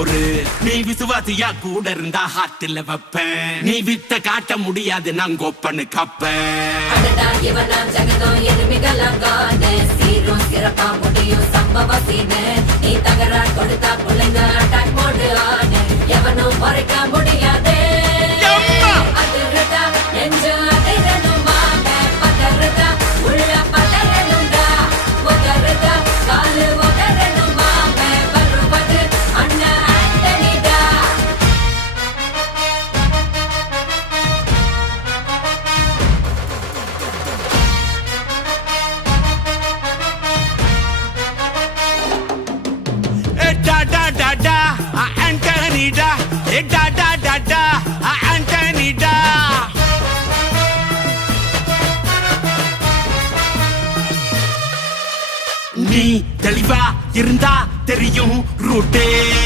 பொறு. நீ விசுவாசியா கூட இருந்தா ஹார்ட்ல வைப்பேன். நீ வித்த காட்ட முடியாது நான் கோப்பனு கப்பேன். சீரும் சிறப்பா முடியும் சம்பவ சீனு. நீ தகராறு கொடுத்தா பிள்ளைங்க அட்டாக் மோடு ஆனு. எவனும் மறைக்க முடியாது. அதிருதா நெஞ்சு அதிரணுமாங்க. பதறுதா உள்ள பதறணுண்டா. உதறுதா காலு உதறணுமாங்க. வருவது அண்ணன் ஆண்டனிடா. Antonida, Antonida. நீ தெளிவா இருந்தா தெரியும் ரூட்டே.